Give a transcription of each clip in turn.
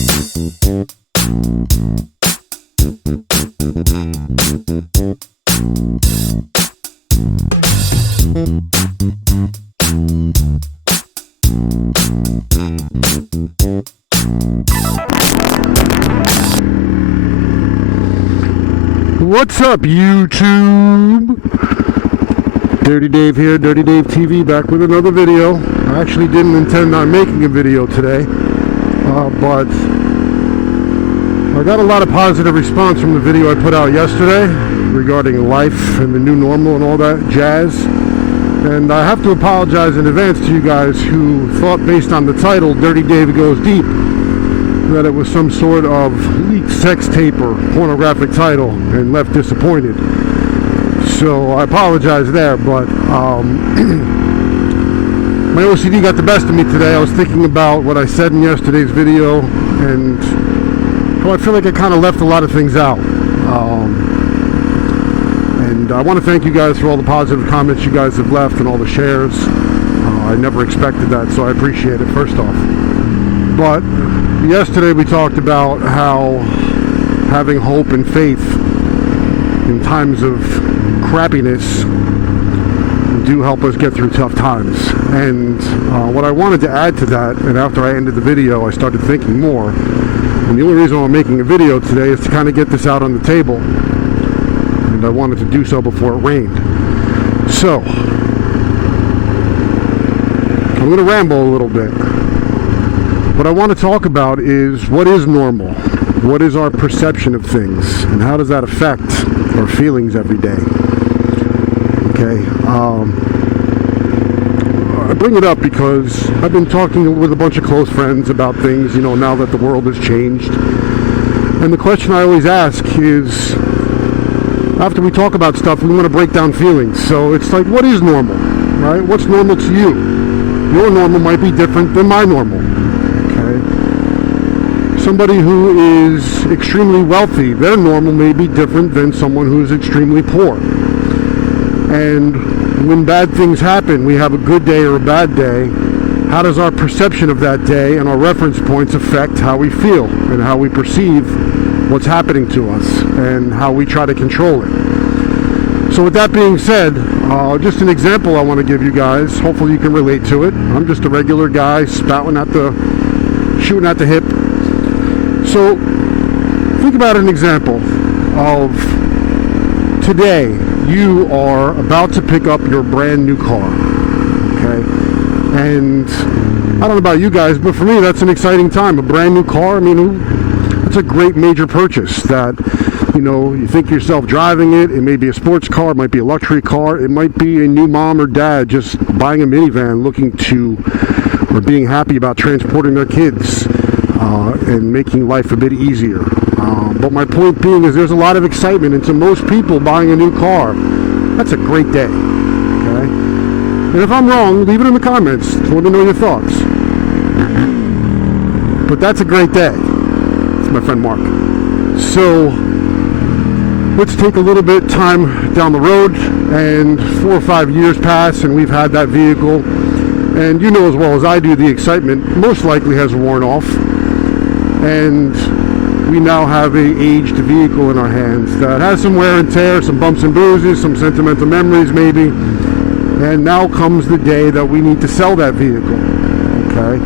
What's up, YouTube? Dirty Dave here, Dirty Dave TV, back with another video. I actually didn't intend on making a video today, but I got a lot of positive response from the video I put out yesterday regarding life and the new normal and all that jazz. And I have to apologize in advance to you guys who thought, based on the title, Dirty Dave Goes Deep, that it was some sort of leaked sex tape or pornographic title and left disappointed. So I apologize there, but my OCD got the best of me today. I was thinking about what I said in yesterday's video and how I feel like I kind of left a lot of things out. And I want to thank you guys for all the positive comments you guys have left and all the shares. I never expected that, so I appreciate it, first off. But yesterday we talked about how having hope and faith in times of crappiness do help us get through tough times. And what I wanted to add to that, and after I ended the video I started thinking more, and the only reason I'm making a video today is to kind of get this out on the table, and I wanted to do so before it rained. So I'm going to ramble a little bit. What I want to talk about is, what is normal? What is our perception of things? And how does that affect our feelings every day? Okay. I bring it up because I've been talking with a bunch of close friends about things, you know, now that the world has changed. And the question I always ask is, after we talk about stuff, we want to break down feelings. So it's like, what is normal? Right? What's normal to you? Your normal might be different than my normal. Somebody who is extremely wealthy, their normal may be different than someone who is extremely poor. And when bad things happen, we have a good day or a bad day, how does our perception of that day and our reference points affect how we feel and how we perceive what's happening to us and how we try to control it? So with that being said, just an example I want to give you guys. Hopefully you can relate to it. I'm just a regular guy shooting at the hip. So think about an example of today. You are about to pick up your brand new car, okay? And I don't know about you guys, but for me that's an exciting time. A brand new car, I mean, it's a great major purchase that, you know, you think yourself driving it. It may be a sports car, it might be a luxury car, it might be a new mom or dad just buying a minivan looking to, or being happy about transporting their kids and making life a bit easier. But my point being is there's a lot of excitement, and to most people buying a new car, that's a great day, okay? And if I'm wrong, leave it in the comments. Let me know your thoughts. But that's a great day. It's my friend Mark. So let's take a little bit time down the road, and 4 or 5 years pass and we've had that vehicle, and you know as well as I do, the excitement most likely has worn off, and we now have a aged vehicle in our hands that has some wear and tear, some bumps and bruises, some sentimental memories maybe, and now comes the day that we need to sell that vehicle, okay?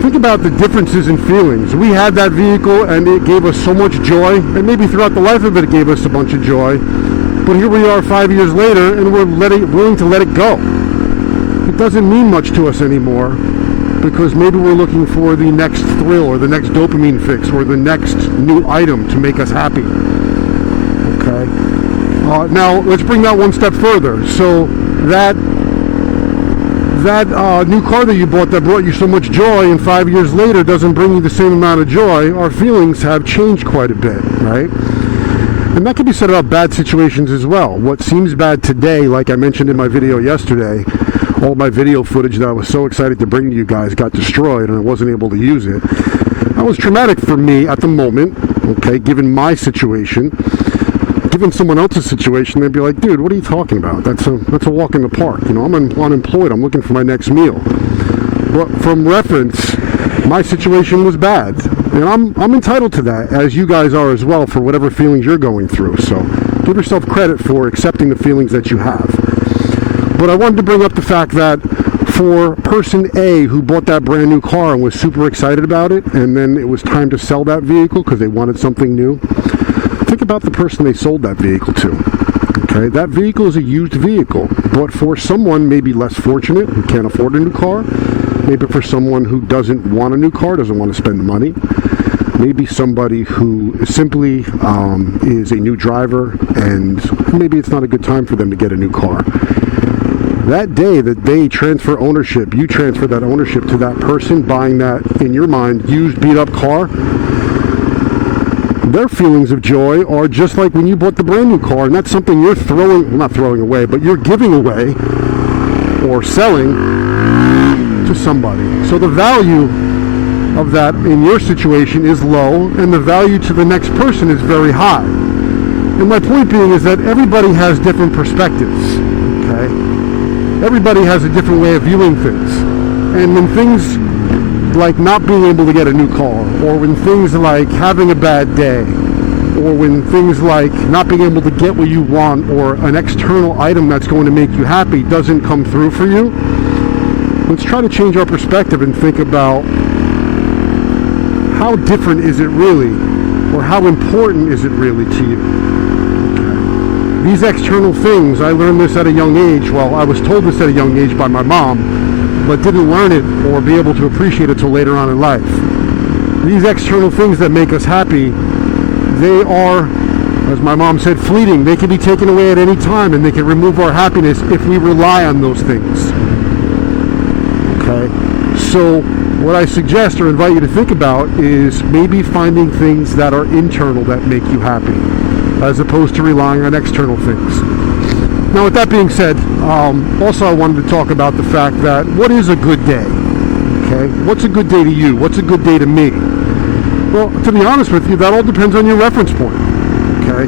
Think about the differences in feelings. We had that vehicle and it gave us so much joy, and maybe throughout the life of it, it gave us a bunch of joy, but here we are 5 years later and we're willing to let it go. It doesn't mean much to us anymore, because maybe we're looking for the next thrill or the next dopamine fix or the next new item to make us happy. Okay. Now let's bring that one step further. So that new car that you bought that brought you so much joy, and 5 years later doesn't bring you the same amount of joy, our feelings have changed quite a bit, right? And that can be said about bad situations as well. What seems bad today, like I mentioned in my video yesterday, all my video footage that I was so excited to bring to you guys got destroyed and I wasn't able to use it. That was traumatic for me at the moment, okay, given my situation. Given someone else's situation, they'd be like, dude, what are you talking about? That's a walk in the park. You know, I'm unemployed. I'm looking for my next meal. But from reference, My situation was bad, and I'm entitled to that, as you guys are as well, for whatever feelings you're going through. So give yourself credit for accepting the feelings that you have. But I wanted to bring up the fact that for person A who bought that brand new car and was super excited about it, and then it was time to sell that vehicle because they wanted something new, think about the person they sold that vehicle to. Okay, that vehicle is a used vehicle, but for someone maybe less fortunate who can't afford a new car, maybe for someone who doesn't want a new car, doesn't want to spend the money, maybe somebody who simply is a new driver and maybe it's not a good time for them to get a new car. That day that they transfer ownership, you transfer that ownership to that person buying that, in your mind, used beat up car. Their feelings of joy are just like when you bought the brand new car, and that's something you're not throwing away, but you're giving away or selling to somebody. So the value of that in your situation is low, and the value to the next person is very high. And my point being is that everybody has different perspectives, okay? Everybody has a different way of viewing things. And when things like not being able to get a new car, or when things like having a bad day, or when things like not being able to get what you want, or an external item that's going to make you happy doesn't come through for you, let's try to change our perspective and think about how different is it really, or how important is it really to you. Okay. These external things, I learned this at a young age. Well, I was told this at a young age by my mom, but didn't learn it or be able to appreciate it till later on in life. These external things that make us happy, they are, as my mom said, fleeting. They can be taken away at any time, and they can remove our happiness if we rely on those things. Okay? So what I suggest or invite you to think about is maybe finding things that are internal that make you happy, as opposed to relying on external things. Now, with that being said, also I wanted to talk about the fact that what is a good day? Okay, what's a good day to you? What's a good day to me? Well, to be honest with you, that all depends on your reference point. Okay,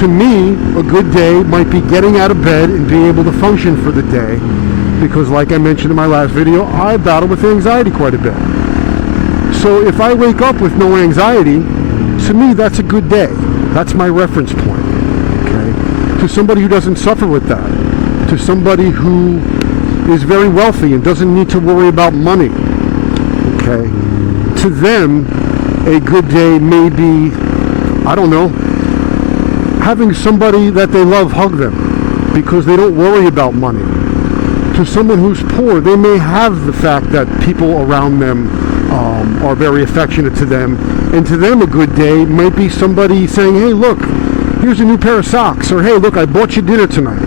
to me, a good day might be getting out of bed and being able to function for the day, because like I mentioned in my last video, I battle with anxiety quite a bit. So if I wake up with no anxiety, to me that's a good day. That's my reference point. To somebody who doesn't suffer with that, to somebody who is very wealthy and doesn't need to worry about money, okay, to them a good day may be, I don't know, having somebody that they love hug them because they don't worry about money. To someone who's poor, they may have the fact that people around them are very affectionate to them, and to them a good day might be somebody saying, hey, look, here's a new pair of socks, or hey, look, I bought you dinner tonight.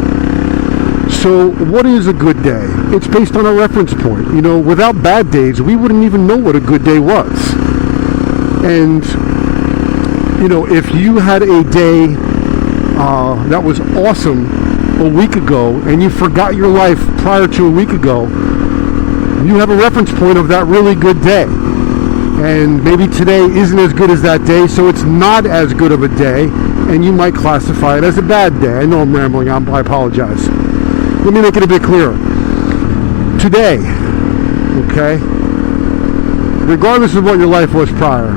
So what is a good day? It's based on a reference point. You know, without bad days, we wouldn't even know what a good day was. And, you know, if you had a day that was awesome a week ago, and you forgot your life prior to a week ago, you have a reference point of that really good day. And maybe today isn't as good as that day, so it's not as good of a day, and you might classify it as a bad day. I know I'm rambling on, I apologize. Let me make it a bit clearer. Today, okay, regardless of what your life was prior,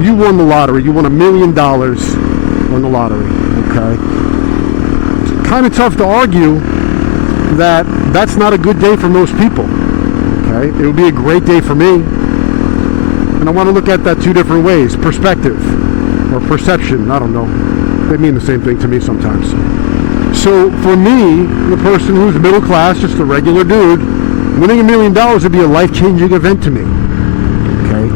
you won the lottery. You won $1 million on the lottery, okay? It's kind of tough to argue that that's not a good day for most people, okay? It would be a great day for me. And I want to look at that two different ways. Perspective or perception, I don't know. They mean the same thing to me sometimes. So for me, the person who's middle class, just a regular dude, winning $1 million would be a life-changing event to me. Okay.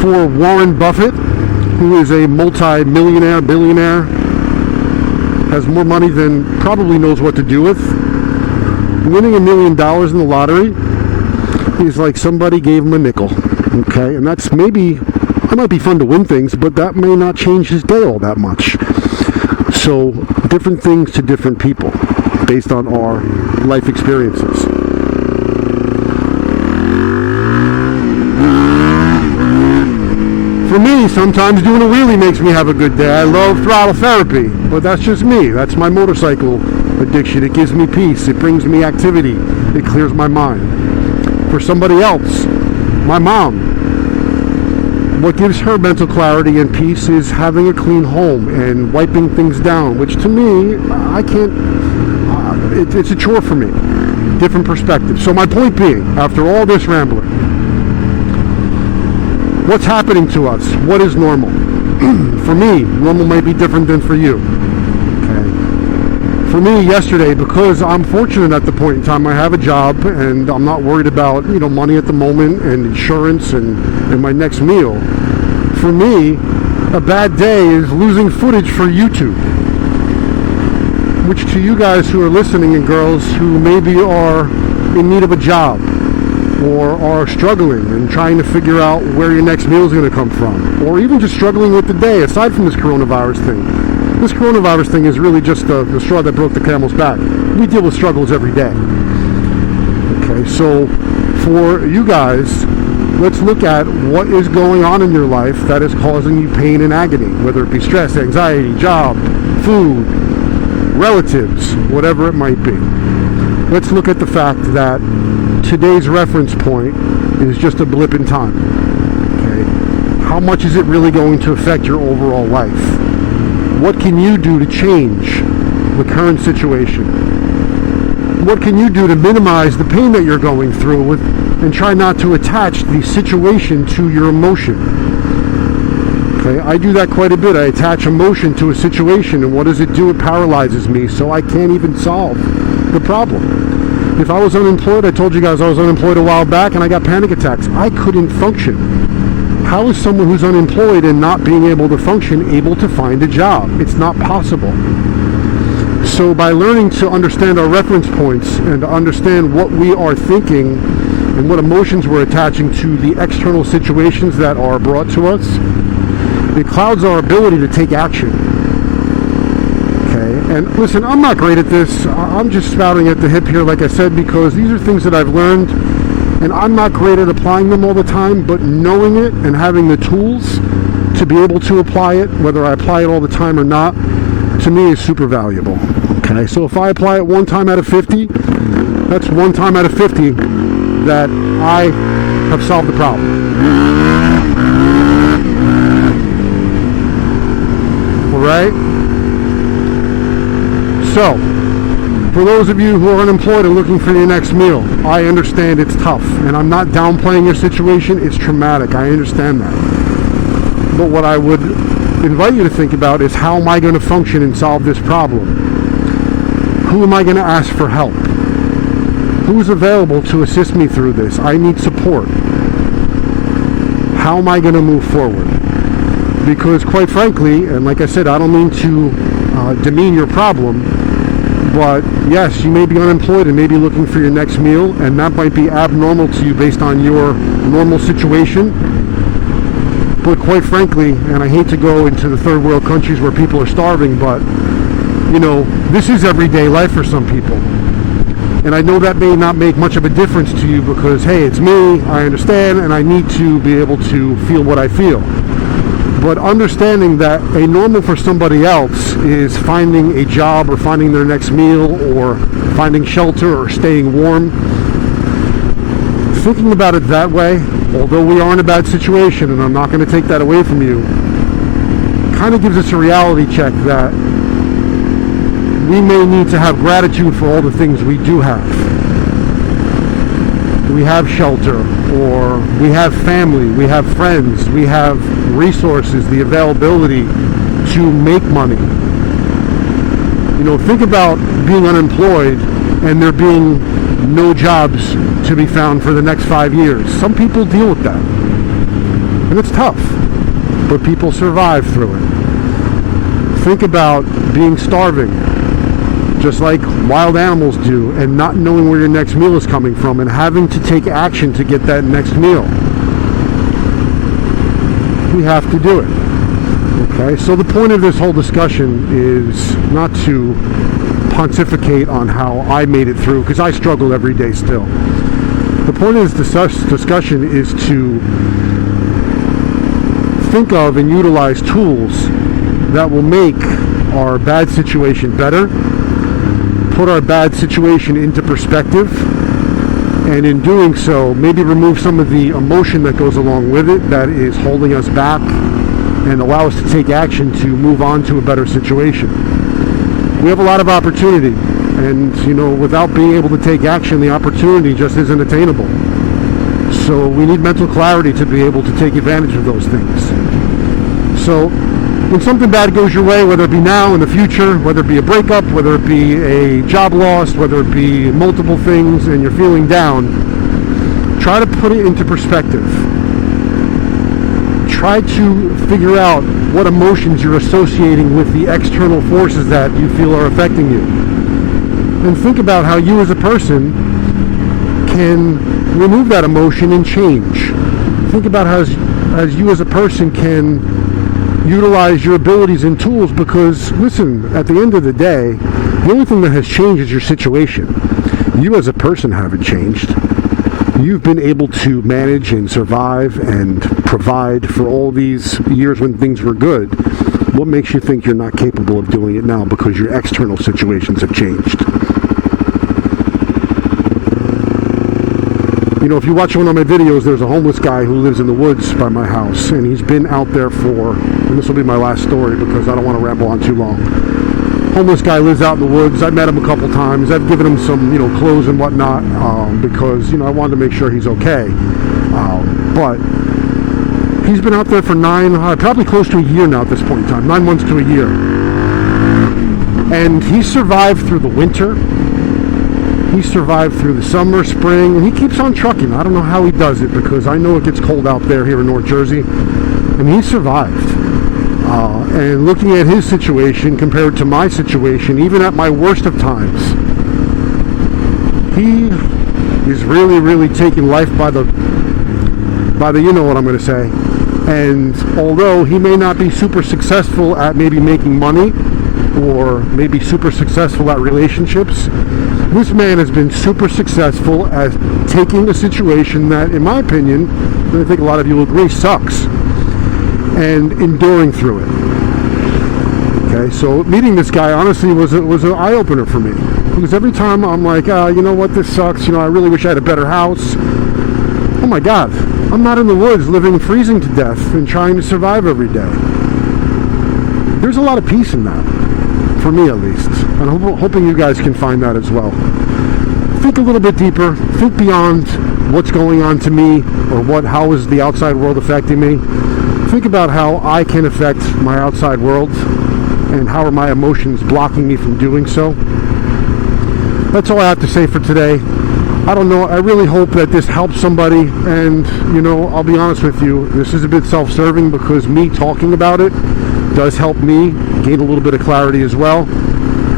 For Warren Buffett, who is a multi-millionaire, billionaire, has more money than probably knows what to do with, winning $1 million in the lottery is like somebody gave him a nickel. Okay, and that's maybe, it might be fun to win things, but that may not change his day all that much. So, different things to different people, based on our life experiences. For me, sometimes doing a wheelie makes me have a good day. I love throttle therapy, but that's just me. That's my motorcycle addiction. It gives me peace. It brings me activity. It clears my mind. For somebody else, My mom, what gives her mental clarity and peace is having a clean home and wiping things down, which to me, I can't, it's a chore for me. Different perspective. So my point being, after all this rambling, what's happening to us? What is normal? For me, normal might be different than for you. Okay. For me, yesterday, because I'm fortunate at the point in time, I have a job and I'm not worried about, money at the moment and insurance and my next meal. For me, a bad day is losing footage for YouTube. Which to you guys who are listening and girls who maybe are in need of a job or are struggling and trying to figure out where your next meal is going to come from, or even just struggling with the day aside from this coronavirus thing. This coronavirus thing is really just the straw that broke the camel's back. We deal with struggles every day. Okay, so for you guys, let's look at what is going on in your life that is causing you pain and agony, whether it be stress, anxiety, job, food, relatives, whatever it might be. Let's look at the fact that today's reference point is just a blip in time. Okay? How much is it really going to affect your overall life? What can you do to change the current situation? What can you do to minimize the pain that you're going through with, and try not to attach the situation to your emotion? Okay, I do that quite a bit. I attach emotion to a situation, and what does it do? It paralyzes me, so I can't even solve the problem. If I was unemployed, I told you guys I was unemployed a while back, and I got panic attacks. I couldn't function. How is someone who's unemployed and not being able to function able to find a job? It's not possible. So by learning to understand our reference points and to understand what we are thinking and what emotions we're attaching to the external situations that are brought to us, it clouds our ability to take action. Okay, and listen, I'm not great at this. I'm just spouting at the hip here, like I said, because these are things that I've learned, and I'm not great at applying them all the time, but knowing it and having the tools to be able to apply it, whether I apply it all the time or not, to me is super valuable. Okay, so if I apply it one time out of 50, that's one time out of 50 that I have solved the problem. Right? So, for those of you who are unemployed and looking for your next meal, I understand it's tough, and I'm not downplaying your situation. It's traumatic. I understand that. But what I would invite you to think about is, how am I going to function and solve this problem? Who am I going to ask for help? Who's available to assist me through this? I need support. How am I going to move forward? Because quite frankly, and like I said, I don't mean to demean your problem, but yes, you may be unemployed and may be looking for your next meal, and that might be abnormal to you based on your normal situation. But quite frankly, and I hate to go into the third world countries where people are starving, but this is everyday life for some people. And I know that may not make much of a difference to you because, hey, it's me, I understand, and I need to be able to feel what I feel. But understanding that a normal for somebody else is finding a job or finding their next meal or finding shelter or staying warm, thinking about it that way, although we are in a bad situation and I'm not going to take that away from you, kind of gives us a reality check that we may need to have gratitude for all the things we do have. We have shelter, or we have family, we have friends, we have resources, the availability to make money. Think about being unemployed and there being no jobs to be found for the next 5 years. Some people deal with that, and it's tough, but people survive through it. Think about being starving, just like wild animals do, and not knowing where your next meal is coming from and having to take action to get that next meal. We have to do it. Okay, so the point of this whole discussion is not to pontificate on how I made it through, because I struggle every day still. The point of this discussion is to think of and utilize tools that will make our bad situation better, put our bad situation into perspective, And in doing so, maybe remove some of the emotion that goes along with it that is holding us back, and allow us to take action to move on to a better situation. We have a lot of opportunity, and you know, without being able to take action, the opportunity just isn't attainable. So we need mental clarity to be able to take advantage of those things. So when something bad goes your way, whether it be now, in the future, whether it be a breakup, whether it be a job loss, whether it be multiple things, and you're feeling down, try to put it into perspective. Try to figure out what emotions you're associating with the external forces that you feel are affecting you. And think about how you as a person can remove that emotion and change. Think about how as you as a person can utilize your abilities and tools, because listen, at the end of the day, the only thing that has changed is your situation. You as a person haven't changed. You've been able to manage and survive and provide for all these years when things were good. What makes you think you're not capable of doing it now because your external situations have changed? You know, if you watch one of my videos, there's a homeless guy who lives in the woods by my house, and he's been out there for, and this will be my last story because I don't want to ramble on too long. Homeless guy lives out in the woods. I've met him a couple times. I've given him some, you know, clothes and whatnot, because, you know, I wanted to make sure he's okay. But he's been out there for probably close to a year now at this point in time, 9 months to a year. And he survived through the winter. He survived through the summer, spring, and he keeps on trucking. I don't know how he does it, because I know it gets cold out there here in North Jersey, and he survived. And looking at his situation compared to my situation, even at my worst of times, he is really, really taking life by the you know what I'm going to say. And although he may not be super successful at maybe making money, or maybe super successful at relationships, this man has been super successful at taking a situation that, in my opinion, and I think a lot of you will agree, sucks, and enduring through it. Okay, so meeting this guy honestly was an eye-opener for me, because every time I'm like, you know what, this sucks, you know, I really wish I had a better house. Oh my God, I'm not in the woods living freezing to death and trying to survive every day. There's a lot of peace in that, for me at least, and I'm hoping you guys can find that as well. Think a little bit deeper, think beyond what's going on to me, or how is the outside world affecting me. Think about how I can affect my outside world, and how are my emotions blocking me from doing so. That's all I have to say for today. I don't know, I really hope that this helps somebody, and you know, I'll be honest with you, this is a bit self-serving, because me talking about it does help me gain a little bit of clarity as well.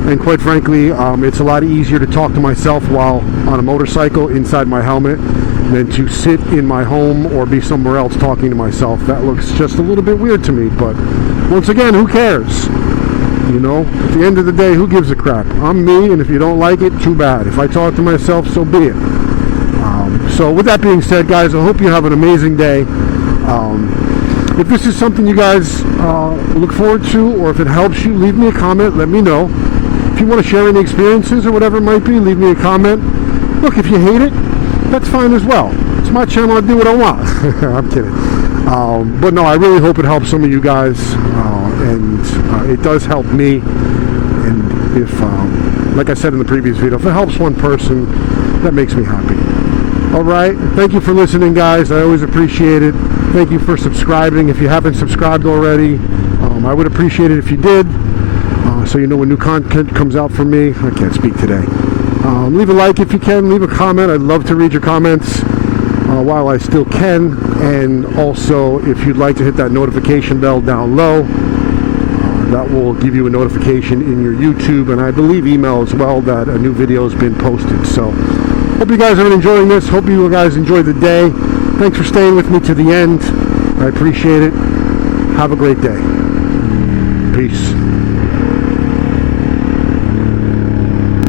And quite frankly, it's a lot easier to talk to myself while on a motorcycle inside my helmet than to sit in my home or be somewhere else talking to myself. That looks just a little bit weird to me, but once again, who cares? You know, at the end of the day, who gives a crap? I'm me, and if you don't like it, too bad. If I talk to myself, so be it. So with that being said, guys, I hope you have an amazing day. If this is something you guys look forward to, or if it helps you, leave me a comment, let me know. If you want to share any experiences or whatever it might be, leave me a comment. Look, if you hate it, that's fine as well. It's my channel, I do what I want. I'm kidding. But no, I really hope it helps some of you guys, and it does help me. And if, like I said in the previous video, if it helps one person, that makes me happy. Alright, thank you for listening, guys. I always appreciate it. Thank you for subscribing. If you haven't subscribed already, I would appreciate it if you did, so you know when new content comes out from me. I can't speak today. Leave a like if you can, leave a comment. I'd love to read your comments while I still can. And also, if you'd like to hit that notification bell down low, that will give you a notification in your YouTube, and I believe email as well, that a new video has been posted. So hope you guys are enjoying this. Hope you guys enjoy the day. Thanks for staying with me to the end. I appreciate it. Have a great day. Peace.